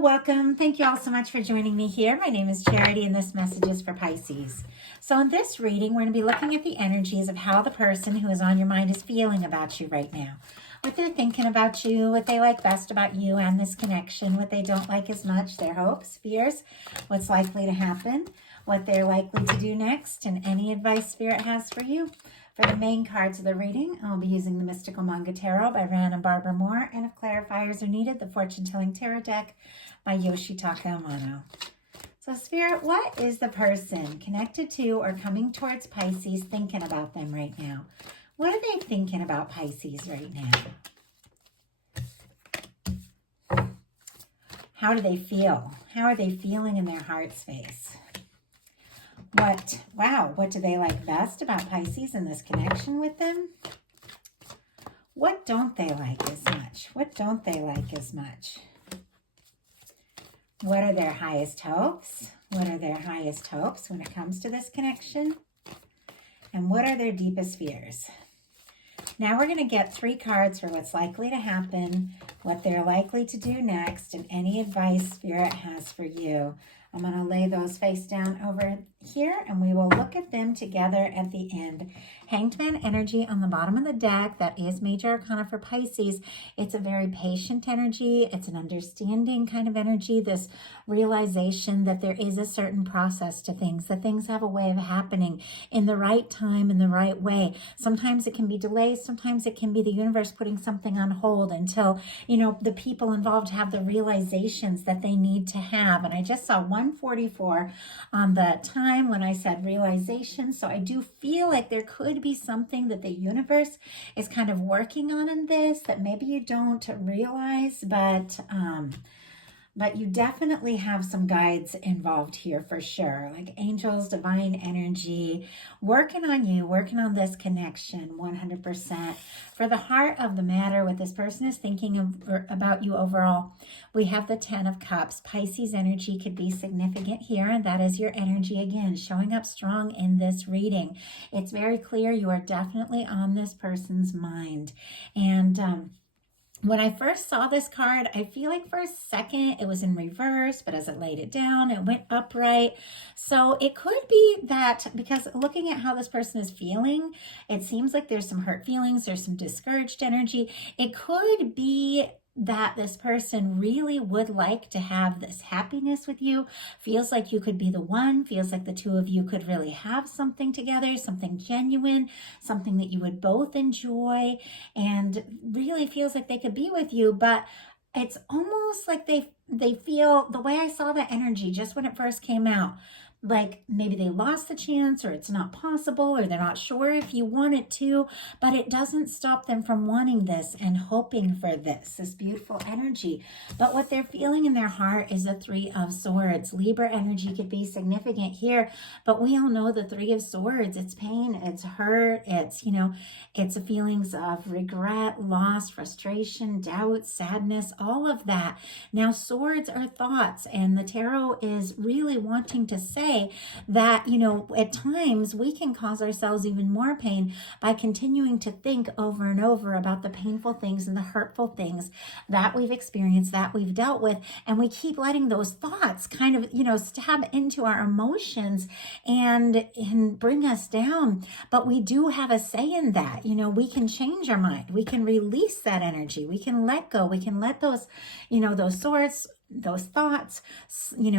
welcome. Thank you all so much for joining me here. My name is Charity and this message is for Pisces. So in this reading, we're going to be looking at the energies of how the person who is on your mind is feeling about you right now. What they're thinking about you, what they like best about you and this connection, what they don't like as much, their hopes, fears, what's likely to happen, what they're likely to do next, and any advice Spirit has for you. For the main cards of the reading, I'll be using the Mystical Manga Tarot by Ran and Barbara Moore, and if clarifiers are needed, the Fortune Telling Tarot deck by Yoshitaka Amano. So Spirit, what is the person connected to or coming towards Pisces thinking about them right now? What are they thinking about Pisces right now? How do they feel? How are they feeling in their heart space? What do they like best about Pisces and this connection with them? What don't they like as much? What don't they like as much? What are their highest hopes? What are their highest hopes when it comes to this connection? And what are their deepest fears? Now we're going to get 3 cards for what's likely to happen, what they're likely to do next, and any advice Spirit has for you. I'm going to lay those face down over here, and we will look at them together at the end. Hanged Man energy on the bottom of the deck, that is Major Arcana for Pisces. It's a very patient energy. It's an understanding kind of energy, this realization that there is a certain process to things, that things have a way of happening in the right time, in the right way. Sometimes it can be delays. Sometimes it can be the universe putting something on hold until, the people involved have the realizations that they need to have. And I just saw 144 on the time when I said realization. So I do feel like there could be something that the universe is kind of working on in this that maybe you don't realize, but you definitely have some guides involved here for sure, like angels, divine energy, working on you, working on this connection 100%. For the heart of the matter, what this person is thinking about you overall, we have the 10 of Cups. Pisces energy could be significant here, and that is your energy again, showing up strong in this reading. It's very clear you are definitely on this person's mind. And when I first saw this card, I feel like for a second it was in reverse, but as I laid it down, it went upright. So it could be that, because looking at how this person is feeling, it seems like there's some hurt feelings, there's some discouraged energy. It could be that this person really would like to have this happiness with you, feels like you could be the one, feels like the two of you could really have something together, something genuine, something that you would both enjoy, and really feels like they could be with you. But it's almost like they feel, the way I saw the energy just when it first came out, like maybe they lost the chance, or it's not possible, or they're not sure if you want it to, but it doesn't stop them from wanting this and hoping for this beautiful energy. But what they're feeling in their heart is a 3 of Swords. Libra energy could be significant here, but we all know the 3 of Swords, it's pain, it's hurt, it's, it's feelings of regret, loss, frustration, doubt, sadness, all of that. Now, swords are thoughts, and the tarot is really wanting to say that, at times we can cause ourselves even more pain by continuing to think over and over about the painful things and the hurtful things that we've experienced, that we've dealt with. And we keep letting those thoughts kind of, stab into our emotions and bring us down. But we do have a say in that. We can change our mind. We can release that energy. We can let go. We can let those, those swords, those thoughts,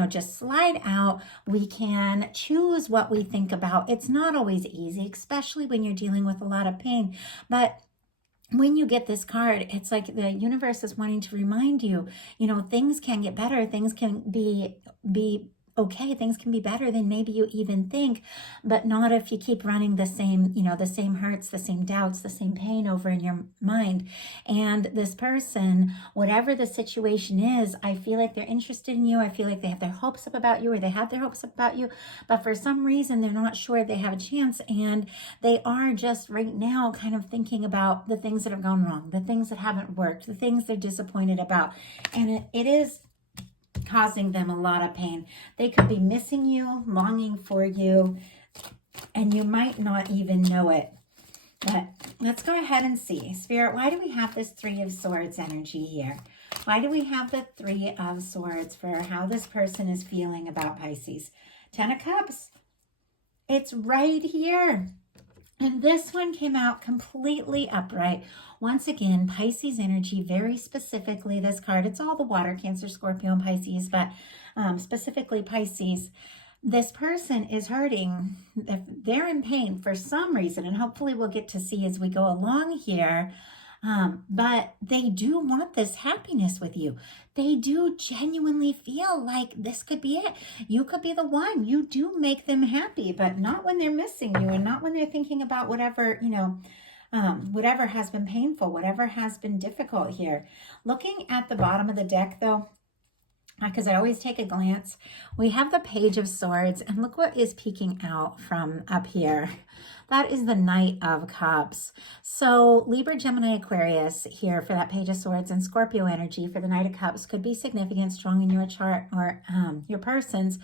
just slide out. We can choose what we think about. It's not always easy, especially when you're dealing with a lot of pain. But when you get this card, it's like the universe is wanting to remind you, things can get better. Things can be okay, things can be better than maybe you even think, but not if you keep running the same, the same hurts, the same doubts, the same pain over in your mind. And this person, whatever the situation is, I feel like they're interested in you. I feel like they have their hopes up about you, or they have their hopes up about you, but for some reason, they're not sure if they have a chance. And they are just right now kind of thinking about the things that have gone wrong, the things that haven't worked, the things they're disappointed about. And it is causing them a lot of pain. They could be missing you, longing for you, and you might not even know it. But let's go ahead and see. Spirit, why do we have this 3 of Swords energy here? Why do we have the Three of Swords for how this person is feeling about Pisces? Ten of Cups. It's right here. And this one came out completely upright. Once again, Pisces energy, very specifically this card. It's all the water, Cancer, Scorpio, and Pisces, but specifically Pisces. This person is hurting. They're in pain for some reason, and hopefully we'll get to see as we go along here. But they do want this happiness with you. They do genuinely feel like this could be it. You could be the one. You do make them happy, but not when they're missing you and not when they're thinking about whatever, whatever has been painful, whatever has been difficult here. Looking at the bottom of the deck, though, because I always take a glance, we have the Page of Swords, and look what is peeking out from up here. That is the Knight of Cups. So Libra, Gemini, Aquarius here for that Page of Swords, and Scorpio energy for the Knight of Cups could be significant, strong in your chart or your person's.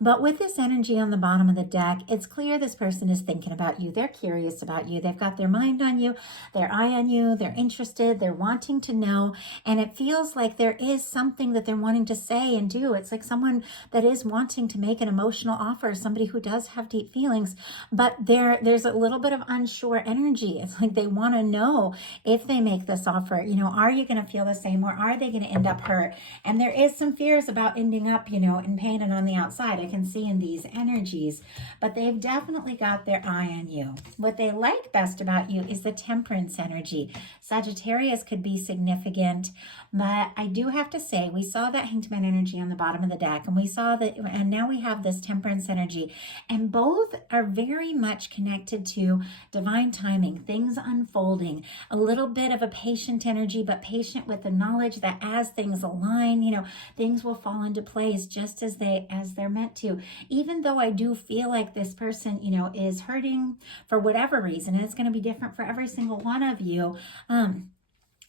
But with this energy on the bottom of the deck, it's clear this person is thinking about you. They're curious about you. They've got their mind on you, their eye on you. They're interested. They're wanting to know. And it feels like there is something that they're wanting to say and do. It's like someone that is wanting to make an emotional offer, somebody who does have deep feelings, but there's a little bit of unsure energy. It's like they want to know if they make this offer, are you going to feel the same, or are they going to end up hurt? And there is some fears about ending up, in pain and on the outside. I can see in these energies, but they've definitely got their eye on you. What they like best about you is the Temperance energy. Sagittarius could be significant, but I do have to say, we saw that Hanged Man energy on the bottom of the deck, and we saw that, and now we have this Temperance energy, and both are very much connected to divine timing, things unfolding, a little bit of a patient energy, but patient with the knowledge that as things align, things will fall into place just as they're meant to. Even though I do feel like this person, is hurting for whatever reason, and it's going to be different for every single one of you,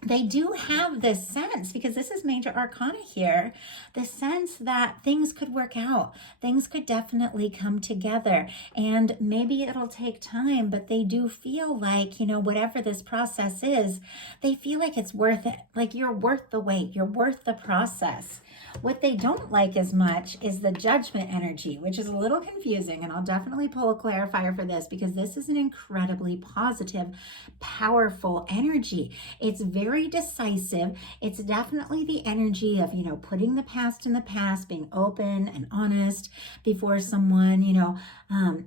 they do have this sense, because this is major arcana here, the sense that things could work out. Things could definitely come together, and maybe it'll take time, but they do feel like, whatever this process is, they feel like it's worth it. Like you're worth the wait. You're worth the process. What they don't like as much is the Judgment energy, which is a little confusing, and I'll definitely pull a clarifier for this, because this is an incredibly positive, powerful energy. It's very decisive. It's definitely the energy of, putting the past in the past, being open and honest before someone,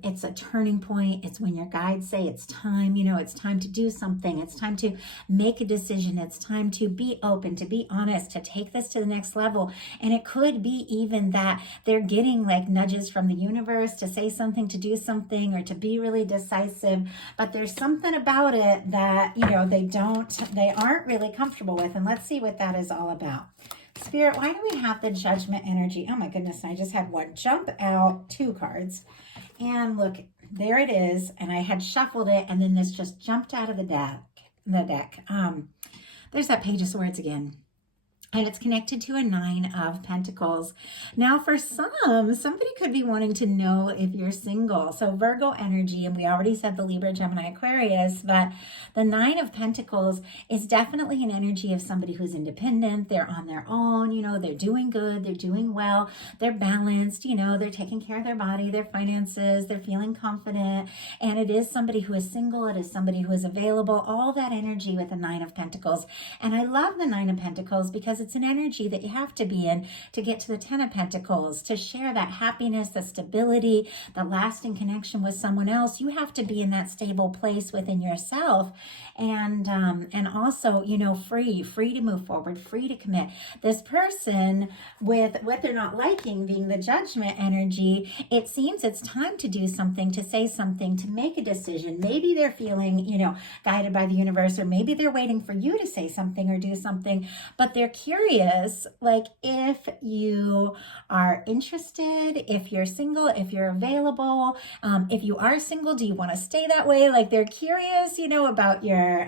it's a turning point. It's when your guides say it's time, it's time to do something. It's time to make a decision. It's time to be open, to be honest, to take this to the next level. And it could be even that they're getting like nudges from the universe to say something, to do something, or to be really decisive. But there's something about it that, they aren't really comfortable with. And let's see what that is all about. Spirit, why do we have the Judgment energy? Oh my goodness, I just had one jump out, 2 cards. And look, there it is. And I had shuffled it, and then this just jumped out of the deck. There's that Page of Swords again. And it's connected to a 9 of Pentacles. Now, for somebody could be wanting to know if you're single. So Virgo energy, and we already said the Libra, Gemini, Aquarius, but the 9 of Pentacles is definitely an energy of somebody who's independent. They're on their own, they're doing good, they're doing well, they're balanced, they're taking care of their body, their finances, they're feeling confident. And it is somebody who is single, it is somebody who is available, all that energy with the 9 of Pentacles. And I love the 9 of Pentacles because it's an energy that you have to be in to get to the 10 of Pentacles, to share that happiness, the stability, the lasting connection with someone else. You have to be in that stable place within yourself, and also, free to move forward, free to commit. This person, with what they're not liking being the Judgment energy, it seems it's time to do something, to say something, to make a decision. Maybe they're feeling, guided by the universe, or maybe they're waiting for you to say something or do something, but they're curious, like if you are interested, if you're single, if you're available, if you are single, do you want to stay that way? Like they're curious, about your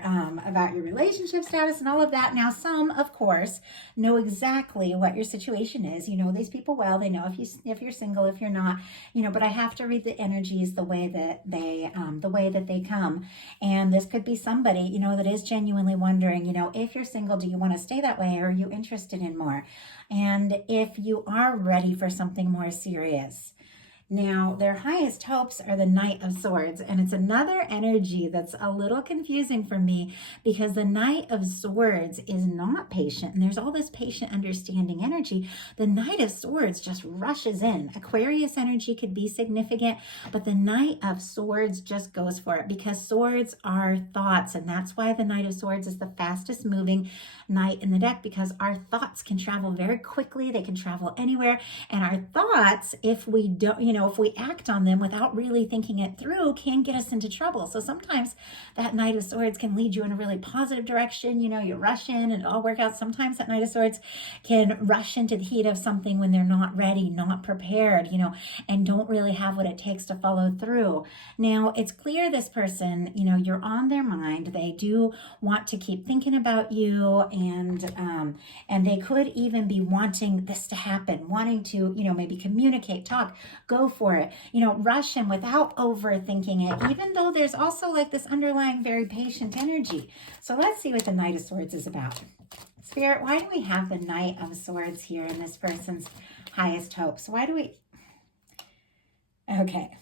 relationship status and all of that. Now, some, of course, know exactly what your situation is. You know these people well. They know if you're single, if you're not. But I have to read the energies the way that they come. And this could be somebody, that is genuinely wondering, if you're single, do you want to stay that way? Or are you interested in more? And if you are ready for something more serious. Now, their highest hopes are the Knight of Swords, and it's another energy that's a little confusing for me because the Knight of Swords is not patient, and there's all this patient understanding energy. The Knight of Swords just rushes in. Aquarius energy could be significant, but the Knight of Swords just goes for it because swords are thoughts, and that's why the Knight of Swords is the fastest moving knight in the deck, because our thoughts can travel very quickly. They can travel anywhere, and our thoughts, if we don't, if we act on them without really thinking it through, can get us into trouble. So sometimes that Knight of Swords can lead you in a really positive direction. You rush in and it all work out. Sometimes that Knight of Swords can rush into the heat of something when they're not ready, not prepared, and don't really have what it takes to follow through. Now, it's clear this person, you're on their mind. They do want to keep thinking about you, and they could even be wanting this to happen, wanting to, maybe communicate, talk, go for it, rush in without overthinking it, even though there's also like this underlying very patient energy. So let's see what the Knight of Swords is about. Spirit, why do we have the Knight of Swords here in this person's highest hopes? Why do we... Okay.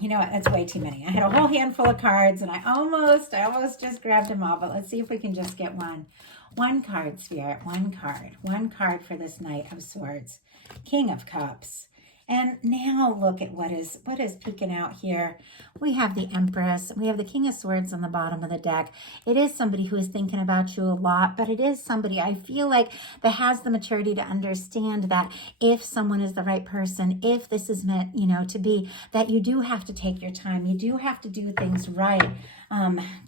You know what? That's way too many. I had a whole handful of cards, and I almost just grabbed them all, but let's see if we can just get one. One card, Spirit, one card for this Knight of Swords. King of Cups. And now look at what is peeking out here. We have the Empress. We have the King of Swords on the bottom of the deck. It is somebody who is thinking about you a lot, but it is somebody I feel like that has the maturity to understand that if someone is the right person, if this is meant, to be, that you do have to take your time. You do have to do things right.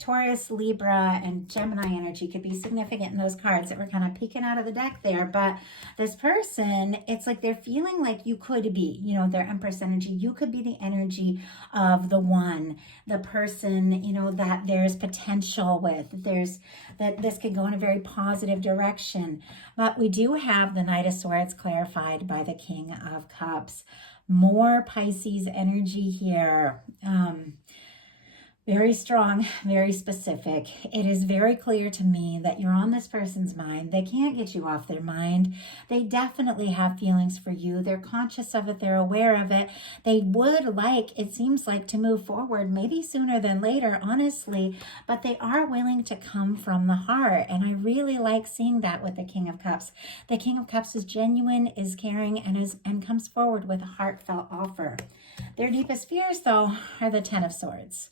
Taurus, Libra, and Gemini energy could be significant in those cards that were kind of peeking out of the deck there. But this person, it's like they're feeling like you could be, their Empress energy. You could be the energy of the one, the person, that there's potential with. That this could go in a very positive direction. But we do have the Knight of Swords clarified by the King of Cups. More Pisces energy here. Very strong, very specific. It is very clear to me that you're on this person's mind. They can't get you off their mind. They definitely have feelings for you. They're conscious of it. They're aware of it. They would like, it seems like, to move forward, maybe sooner than later, honestly, but they are willing to come from the heart. And I really like seeing that with the King of Cups. The King of Cups is genuine, is caring, and comes forward with a heartfelt offer. Their deepest fears, though, are the Ten of Swords.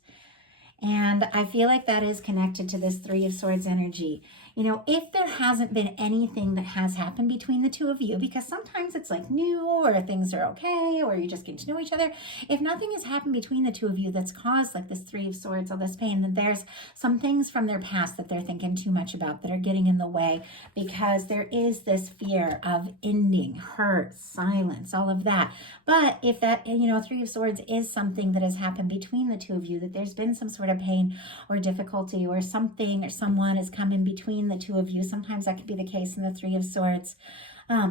And I feel like that is connected to this Three of Swords energy. If there hasn't been anything that has happened between the two of you, because sometimes it's like new or things are okay or you're just getting to know each other. If nothing has happened between the two of you that's caused like this Three of Swords, all this pain, then there's some things from their past that they're thinking too much about that are getting in the way, because there is this fear of ending, hurt, silence, all of that. But if that, Three of Swords is something that has happened between the two of you, that there's been some sort of pain or difficulty or something or someone has come in between the two of you. Sometimes that could be the case in the Three of Swords.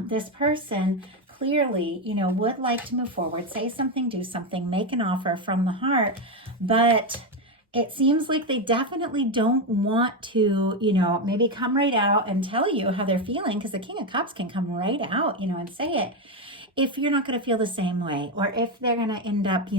This person clearly, would like to move forward, say something, do something, make an offer from the heart, but it seems like they definitely don't want to, maybe come right out and tell you how they're feeling, because the King of Cups can come right out, and say it. If you're not going to feel the same way, or if they're going to end up,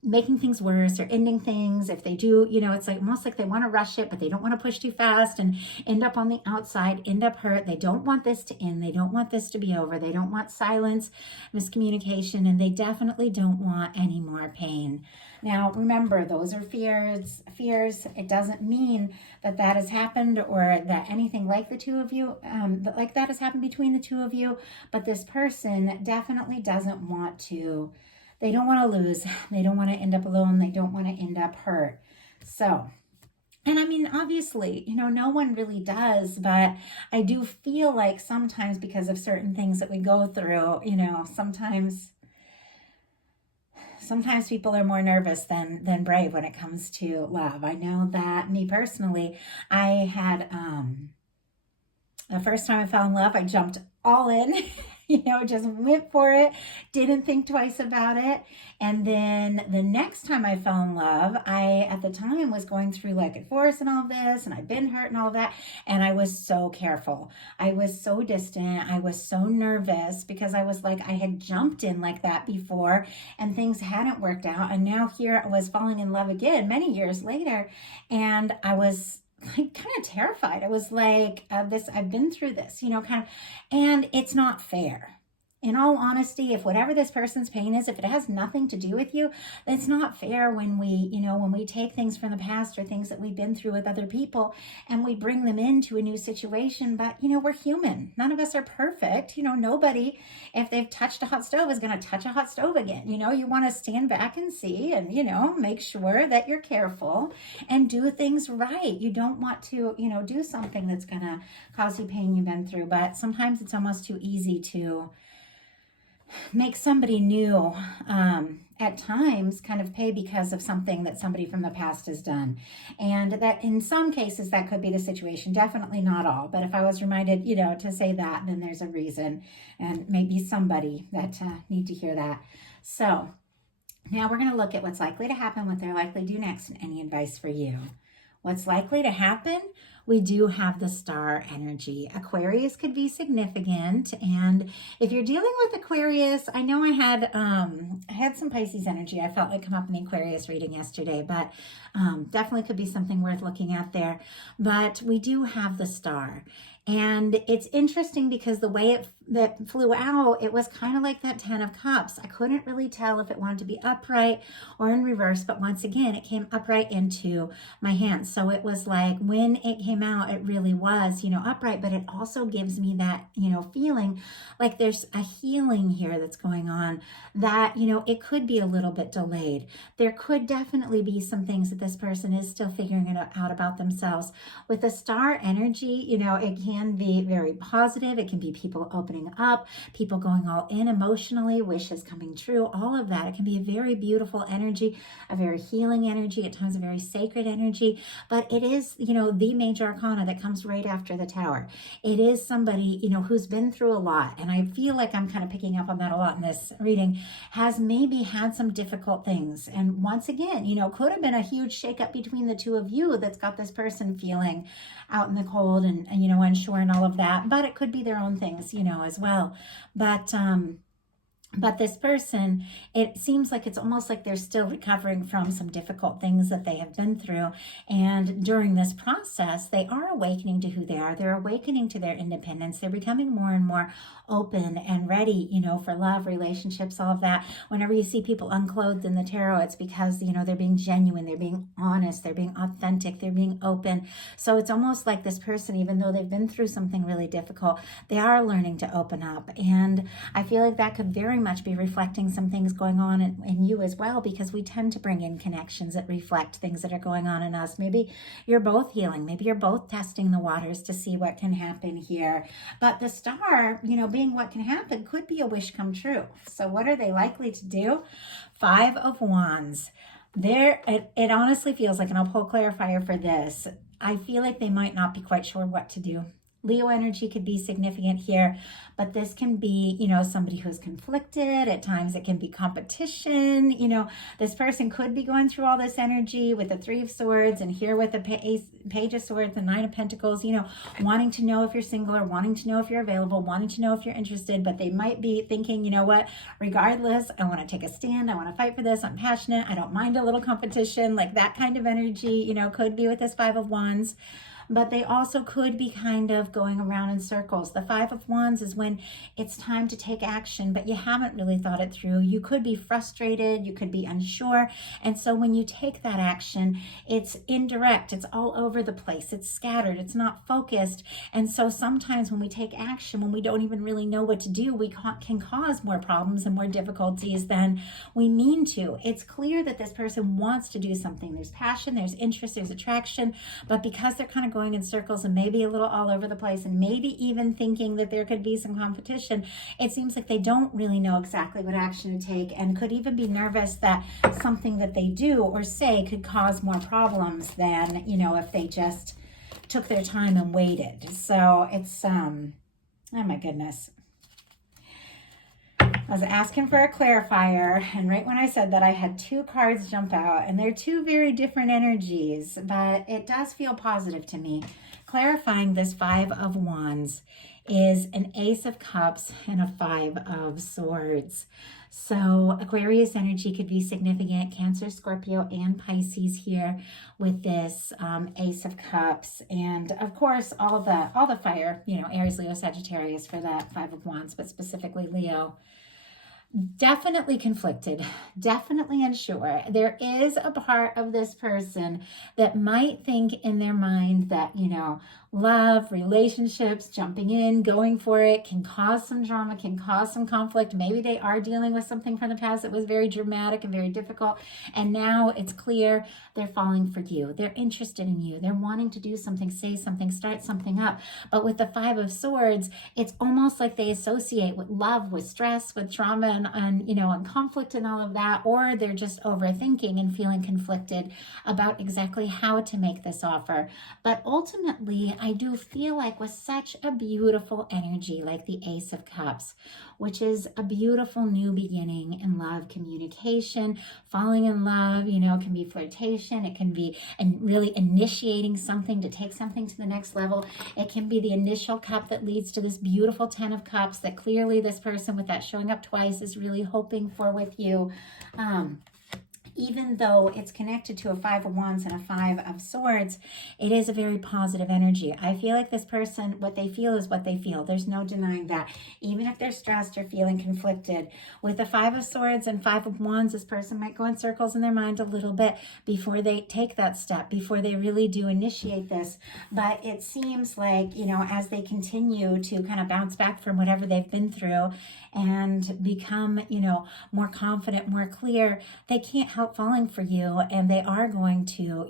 making things worse or ending things. If they do, it's like almost like they want to rush it, but they don't want to push too fast and end up on the outside, end up hurt. They don't want this to end. They don't want this to be over. They don't want silence, miscommunication, and they definitely don't want any more pain. Now, remember, those are fears. It doesn't mean that has happened or that anything like the two of you, like that has happened between the two of you. But this person definitely doesn't want to. They don't want to lose. They don't want to end up alone. They don't want to end up hurt. So, and I mean, obviously, no one really does, but I do feel like sometimes because of certain things that we go through, sometimes people are more nervous than brave when it comes to love. I know that me personally, I had, the first time I fell in love, I jumped all in. just went for it, didn't think twice about it. And then the next time I fell in love, I, at the time, was going through like a divorce and all this, and I'd been hurt and all of that. And I was so careful. I was so distant. I was so nervous because I was like, I had jumped in like that before and things hadn't worked out. And now here I was falling in love again many years later. And I was like kind of terrified. I was like, I've been through this, kind of, and it's not fair. In all honesty, if whatever this person's pain is, if it has nothing to do with you, it's not fair when we take things from the past or things that we've been through with other people and we bring them into a new situation. But, we're human. None of us are perfect. Nobody, if they've touched a hot stove, is going to touch a hot stove again. You want to stand back and see and, make sure that you're careful and do things right. You don't want to, do something that's going to cause you pain you've been through. But sometimes it's almost too easy to make somebody new at times kind of pay because of something that somebody from the past has done. And that in some cases that could be the situation, definitely not all. But if I was reminded, to say that, then there's a reason and maybe somebody that need to hear that. So now we're going to look at what's likely to happen, what they're likely to do next, and any advice for you. What's likely to happen? We do have the star energy. Aquarius could be significant. And if you're dealing with Aquarius, I know I had some Pisces energy. I felt like come up in the Aquarius reading yesterday, but definitely could be something worth looking at there. But we do have the star. And it's interesting because the way that flew out, it was kind of like that 10 of Cups. I couldn't really tell if it wanted to be upright or in reverse, but once again, it came upright into my hands. So it was like when it came out, it really was, upright, but it also gives me that, feeling like there's a healing here that's going on that, it could be a little bit delayed. There could definitely be some things that this person is still figuring it out about themselves. With the star energy, it can be very positive. It can be people opening up, people going all in emotionally, wishes coming true, all of that. It can be a very beautiful energy, a very healing energy, at times a very sacred energy, but it is, the major arcana that comes right after the Tower. It is somebody, who's been through a lot, and I feel like I'm kind of picking up on that a lot in this reading, has maybe had some difficult things. And once again, could have been a huge shakeup between the two of you that's got this person feeling out in the cold and unsure and all of that, but it could be their own things, as well. But this person, it seems like it's almost like they're still recovering from some difficult things that they have been through. And during this process, they are awakening to who they are. They're awakening to their independence. They're becoming more and more open and ready, for love, relationships, all of that. Whenever you see people unclothed in the tarot, it's because, they're being genuine, they're being honest, they're being authentic, they're being open. So it's almost like this person, even though they've been through something really difficult, they are learning to open up. And I feel like that could very much be reflecting some things going on in you as well, because we tend to bring in connections that reflect things that are going on in us. Maybe you're both healing. Maybe you're both testing the waters to see what can happen here. But the star, being what can happen, could be a wish come true. So what are they likely to do? 5 of Wands. It honestly feels like, and I'll pull a clarifier for this, I feel like they might not be quite sure what to do. Leo energy could be significant here, but this can be, somebody who's conflicted. At times it can be competition. This person could be going through all this energy with the 3 of Swords and here with the Page of Swords, the 9 of Pentacles, wanting to know if you're single or wanting to know if you're available, wanting to know if you're interested, but they might be thinking, regardless, I want to take a stand. I want to fight for this. I'm passionate. I don't mind a little competition, like that kind of energy, could be with this 5 of Wands. But they also could be kind of going around in circles. The 5 of Wands is when it's time to take action, but you haven't really thought it through. You could be frustrated, you could be unsure. And so when you take that action, it's indirect, it's all over the place, it's scattered, it's not focused. And so sometimes when we take action, when we don't even really know what to do, we can cause more problems and more difficulties than we mean to. It's clear that this person wants to do something. There's passion, there's interest, there's attraction, but because they're kind of going in circles and maybe a little all over the place and maybe even thinking that there could be some competition, it seems like they don't really know exactly what action to take and could even be nervous that something that they do or say could cause more problems than, if they just took their time and waited. So it's, oh my goodness. I was asking for a clarifier, and right when I said that, I had two cards jump out, and they're two very different energies, but it does feel positive to me. Clarifying this Five of Wands is an Ace of Cups and a Five of Swords. So Aquarius energy could be significant. Cancer, Scorpio, and Pisces here with this Ace of Cups, and of course all the fire. Aries, Leo, Sagittarius for that Five of Wands, but specifically Leo. Definitely conflicted, definitely unsure. There is a part of this person that might think in their mind that, love, relationships, jumping in, going for it can cause some drama, can cause some conflict. Maybe they are dealing with something from the past that was very dramatic and very difficult. And now it's clear they're falling for you. They're interested in you. They're wanting to do something, say something, start something up. But with the Five of Swords, it's almost like they associate with love, with stress, with trauma, and conflict and all of that, or they're just overthinking and feeling conflicted about exactly how to make this offer. But ultimately, I do feel like with such a beautiful energy like the Ace of Cups, which is a beautiful new beginning in love, communication, falling in love, can be flirtation, it can be really initiating something to take something to the next level. It can be the initial cup that leads to this beautiful Ten of Cups that clearly this person with that showing up twice is really hoping for with you. Even though it's connected to a Five of Wands and a Five of Swords, it is a very positive energy. I feel like this person, what they feel is what they feel. There's no denying that. Even if they're stressed or feeling conflicted. With the Five of Swords and Five of Wands, this person might go in circles in their mind a little bit before they take that step, before they really do initiate this. But it seems like, as they continue to kind of bounce back from whatever they've been through and become, more confident, more clear, they can't help falling for you, and they are going to,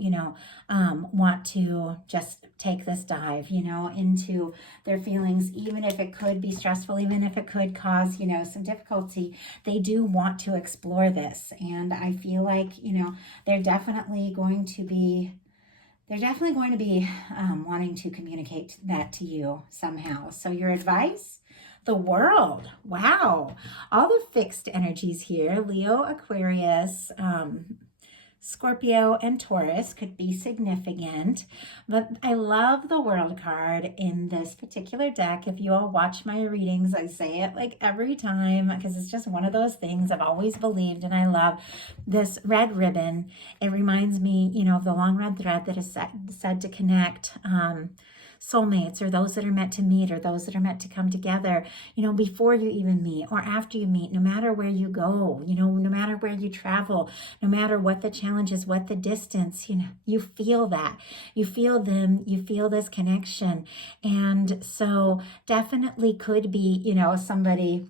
want to just take this dive, into their feelings, even if it could be stressful, even if it could cause, some difficulty. They do want to explore this, and I feel like, they're definitely going to be wanting to communicate that to you somehow. So your advice? The World. Wow. All the fixed energies here, Leo, Aquarius, Scorpio, and Taurus could be significant, but I love the World card in this particular deck. If you all watch my readings, I say it like every time because it's just one of those things I've always believed, and I love this red ribbon. It reminds me, of the long red thread that is said to connect soulmates, or those that are meant to meet, or those that are meant to come together, before you even meet or after you meet, no matter where you go, no matter where you travel, no matter what the challenge is, what the distance, you feel that. You feel them, you feel this connection. And so definitely could be, somebody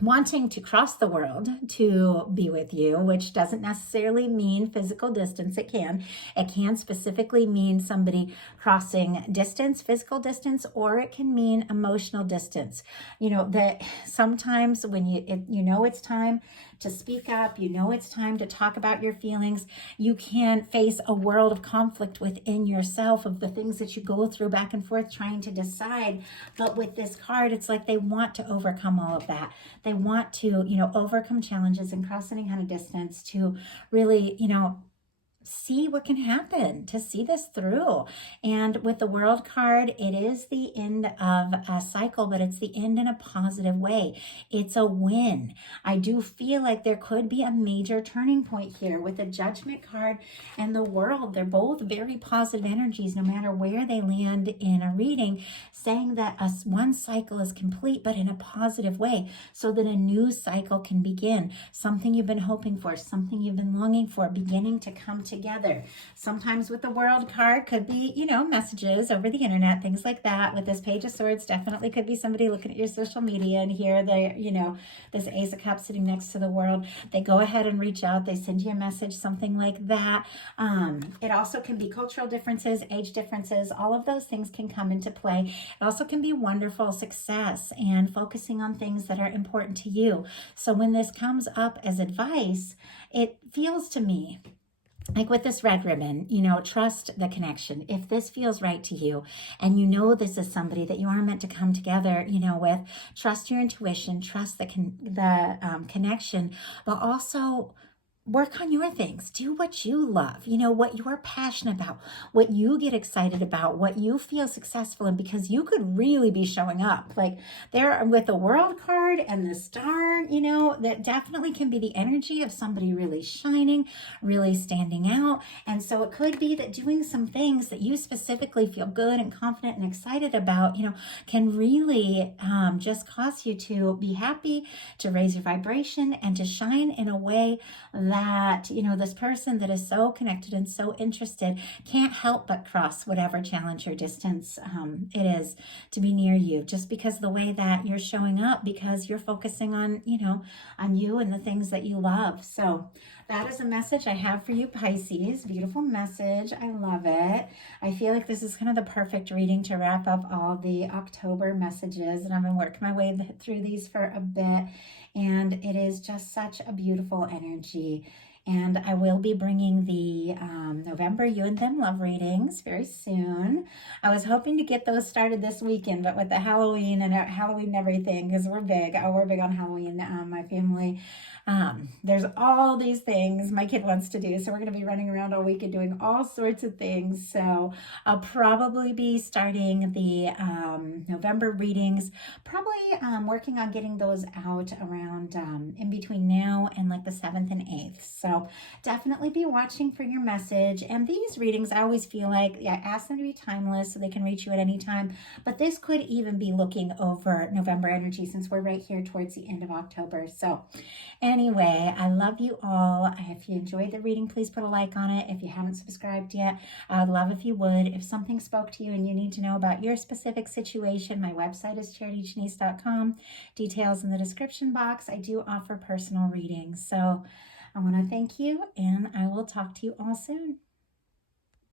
wanting to cross the world to be with you, which doesn't necessarily mean physical distance. It can specifically mean somebody crossing distance, physical distance, or it can mean emotional distance. That sometimes when it's time to speak up, it's time to talk about your feelings, you can face a world of conflict within yourself of the things that you go through back and forth trying to decide. But with this card, it's like they want to overcome all of that. They want to, overcome challenges and cross any kind of distance to really, see what can happen, to see this through. And with the World card, it is the end of a cycle, but it's the end in a positive way. It's a win. I do feel like there could be a major turning point here with the Judgment card and the World. They're both very positive energies, no matter where they land in a reading, saying that one cycle is complete, but in a positive way, so that a new cycle can begin. Something you've been hoping for, something you've been longing for, beginning to come together. Sometimes with the World card could be, messages over the internet, things like that. With this Page of Swords, definitely could be somebody looking at your social media, and here this Ace of Cups sitting next to the World. They go ahead and reach out. They send you a message, something like that. It also can be cultural differences, age differences. All of those things can come into play. It also can be wonderful success and focusing on things that are important to you. So when this comes up as advice, it feels to me like with this red ribbon, you know, trust the connection. If this feels right to you and you know this is somebody that you are meant to come together, you know, with, trust your intuition, trust the connection, but also work on your things. Do what you love, you know, what you're passionate about, what you get excited about, what you feel successful in, because you could really be showing up. Like there with the world card and the star, you know, that definitely can be the energy of somebody really shining, really standing out. And so it could be that doing some things that you specifically feel good and confident and excited about, you know, can really just cause you to be happy, to raise your vibration, and to shine in a way that, you know, this person that is so connected and so interested can't help but cross whatever challenge or distance it is to be near you, just because the way that you're showing up, because you're focusing on, you know, on you and the things that you love. So that is a message I have for you, Pisces. Beautiful message. I love it. I feel like this is kind of the perfect reading to wrap up all the October messages, and I've been working my way through these for a bit, and it is just such a beautiful energy. And I will be bringing the November You and Them love readings very soon. I was hoping to get those started this weekend, but with the Halloween and everything, because we're big on Halloween, my family. There's all these things my kid wants to do, so we're going to be running around all weekend doing all sorts of things. So I'll probably be starting the November readings, probably working on getting those out around in between now and like the 7th and 8th. So definitely be watching for your message. And these readings, I always feel like, yeah, ask them to be timeless so they can reach you at any time. But this could even be looking over November energy, since we're right here towards the end of October. So anyway, I love you all. If you enjoyed the reading, please put a like on it. If you haven't subscribed yet, I would love if you would. If something spoke to you and you need to know about your specific situation, my website is charityjanice.com. Details in the description box. I do offer personal readings. So I want to thank you, and I will talk to you all soon.